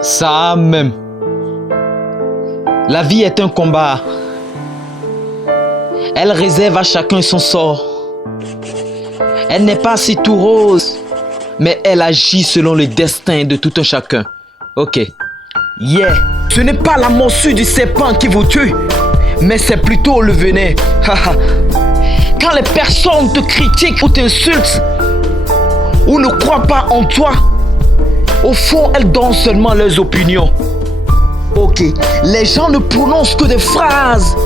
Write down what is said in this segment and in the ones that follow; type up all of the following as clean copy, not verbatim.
Ça même. La vie est un combat. Elle réserve à chacun son sort. Elle n'est pas si tout rose, mais elle agit selon le destin de tout un chacun. Ok. Yeah. Ce n'est pas la morsure du serpent qui vous tue, mais c'est plutôt le venin. Quand les personnes te critiquent ou t'insultent, ou ne croient pas en toi, au fond, elles donnent seulement leurs opinions. Ok, les gens ne prononcent que des phrases,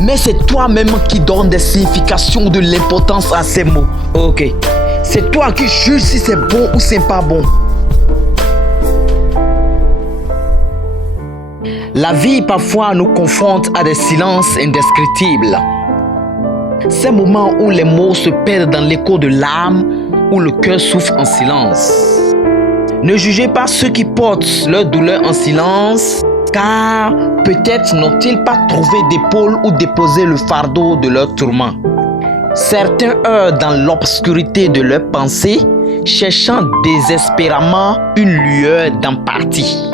mais c'est toi-même qui donnes des significations de l'importance à ces mots. Ok, c'est toi qui juges si c'est bon ou c'est pas bon. La vie parfois nous confronte à des silences indescriptibles. Ces moments où les mots se perdent dans l'écho de l'âme, où le cœur souffre en silence. Ne jugez pas ceux qui portent leur douleur en silence, car peut-être n'ont-ils pas trouvé d'épaule où déposer le fardeau de leur tourment. Certains heurtent dans l'obscurité de leurs pensées, cherchant désespérément une lueur d'empathie.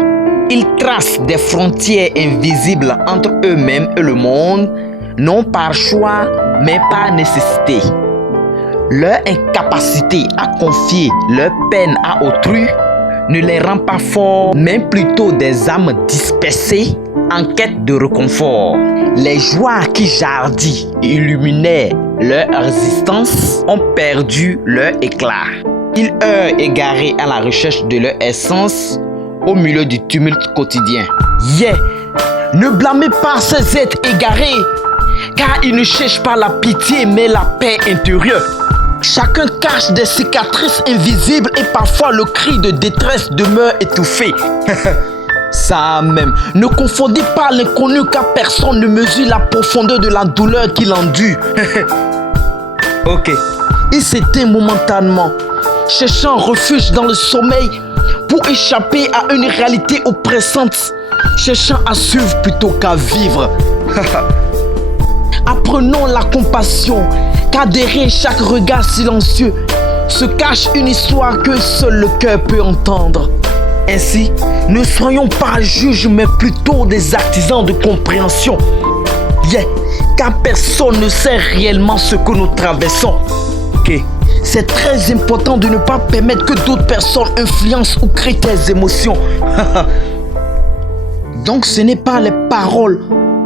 Ils tracent des frontières invisibles entre eux-mêmes et le monde, non par choix, mais par nécessité. Leur incapacité à confier leur peine à autrui ne les rend pas forts, mais plutôt des âmes dispersées en quête de réconfort. Les joies qui jardient et illuminaient leur existence ont perdu leur éclat. Ils heurtent égarés à la recherche de leur essence au milieu du tumulte quotidien. Yeah! Ne blâmez pas ces êtres égarés, car ils ne cherchent pas la pitié mais la paix intérieure. Chacun cache des cicatrices invisibles et parfois le cri de détresse demeure étouffé. Ça même. Ne confondez pas l'inconnu car personne ne mesure la profondeur de la douleur qu'il endure. Ok. Il s'éteint momentanément, cherchant refuge dans le sommeil pour échapper à une réalité oppressante, cherchant à suivre plutôt qu'à vivre. Apprenons la compassion, car derrière chaque regard silencieux se cache une histoire que seul le cœur peut entendre. Ainsi, ne soyons pas juges, mais plutôt des artisans de compréhension. Yeah, car personne ne sait réellement ce que nous traversons. Okay. C'est très important de ne pas permettre que d'autres personnes influencent ou créent tes émotions. Donc ce n'est pas les paroles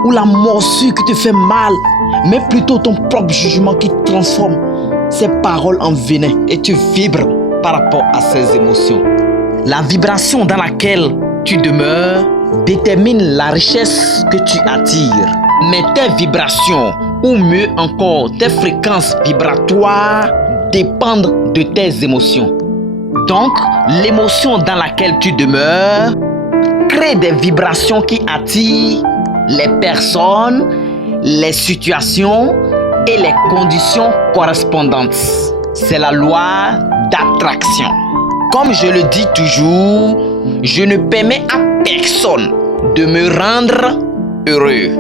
ou la morsure qui te fait mal, mais plutôt ton propre jugement qui transforme ces paroles en venin et tu vibres par rapport à ces émotions. La vibration dans laquelle tu demeures détermine la richesse que tu attires. Mais tes vibrations, ou mieux encore tes fréquences vibratoires, dépendent de tes émotions. Donc, l'émotion dans laquelle tu demeures crée des vibrations qui attirent les personnes, les situations et les conditions correspondantes. C'est la loi d'attraction. Comme je le dis toujours, je ne permets à personne de me rendre heureux.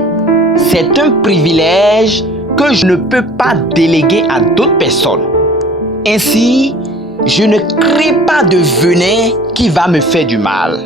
C'est un privilège que je ne peux pas déléguer à d'autres personnes. Ainsi, je ne crée pas de venin qui va me faire du mal.